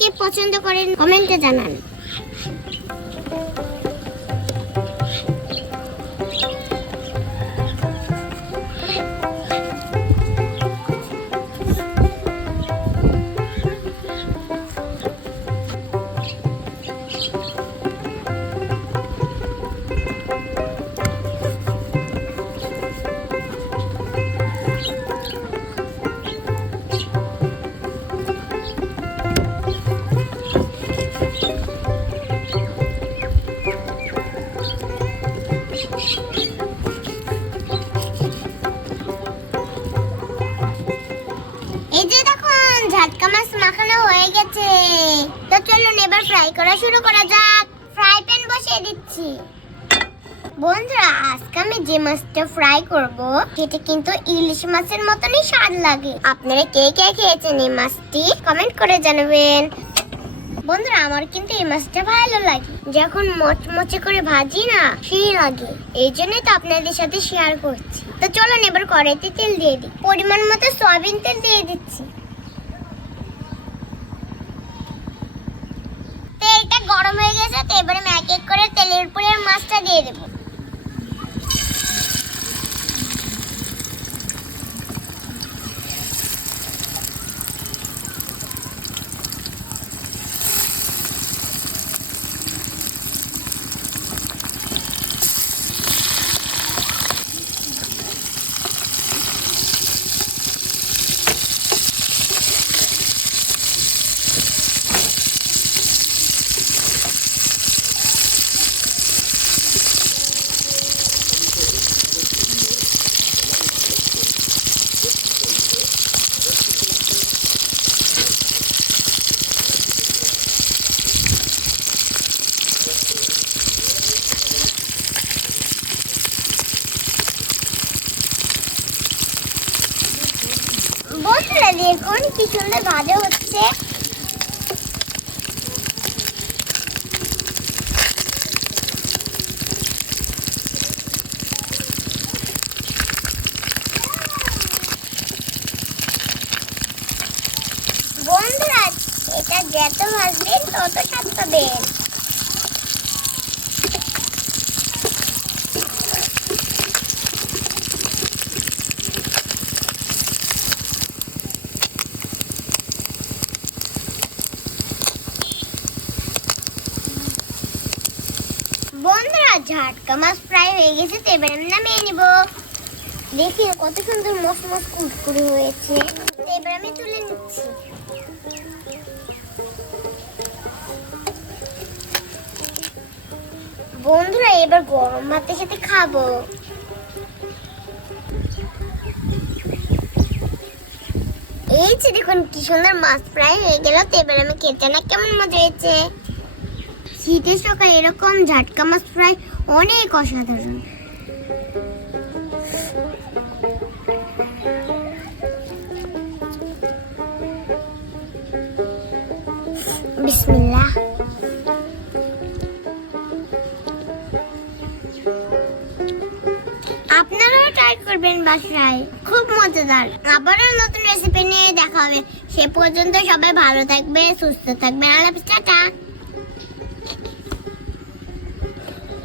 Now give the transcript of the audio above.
কে পছন্দ করেন কমেন্টে জানান। এই যে দেখুন ঝাটকা মাছ মাখানো হয়ে গেছে। তো চলুন এবার ফ্রাই করা শুরু করা যাক। ফ্রাই প্যান বসিয়ে দিচ্ছি। বন্ধুরা, আজকে আমি যে মাছটা ফ্রাই করব সেটা কিন্তু ইলিশ মাছের মতনই স্বাদ লাগে। আপনারা কে কে খেয়েছেন এই মাছটি কমেন্ট করে জানাবেন। বন্ধুরা, আমার কিন্তু এই মাছটা ভালো লাগে, যখন মচমচে করে ভাজি না সেই লাগে, এই জন্যই তো আপনাদের সাথে শেয়ার করছি। তো চলুন এবার কড়াইতে তেল দিয়ে দিই। পরিমাণ মতো সয়াবিন তেল দিয়ে দিচ্ছি। তেলটা গরম হয়ে গেছে, তো এবারে আমি এক এক করে তেলের উপরে মাছটা দিয়ে দেবো। বন্ধুরা দেখুন কি সুন্দর ভাজা হচ্ছে। বন্ধুরা, এটা যত ভাজবেন তত স্বাদ পাবেন। বন্ধুরা, ঝাটকা মাছ ফ্রাই হয়ে গেছে, তো এবার আমি নামিয়ে নিব। দেখি কত সুন্দর মচমচ কুড়কুড়ি হয়েছে। তো এবার আমি তুলে নিচ্ছি। বন্ধুরা, এবার গরম ভাতের সাথে খাবো। এই যে দেখুন কি সুন্দর মাছ ফ্রাই হয়ে গেল। তো এবার আমি খেতে না কেমন মজা হয়েছে। শীতের সকালে এরকম ঝাটকা মাছ ফ্রাই অনেক অসাধারণ। বিসমিল্লাহ। আপনারাও ট্রাই করবেন বাসায়, খুব মজাদার। আবারও নতুন রেসিপি নিয়ে দেখা হবে। সে পর্যন্ত সবাই ভালো থাকবে, সুস্থ থাকবে। আল্লাহ হাফেজ, টাটা।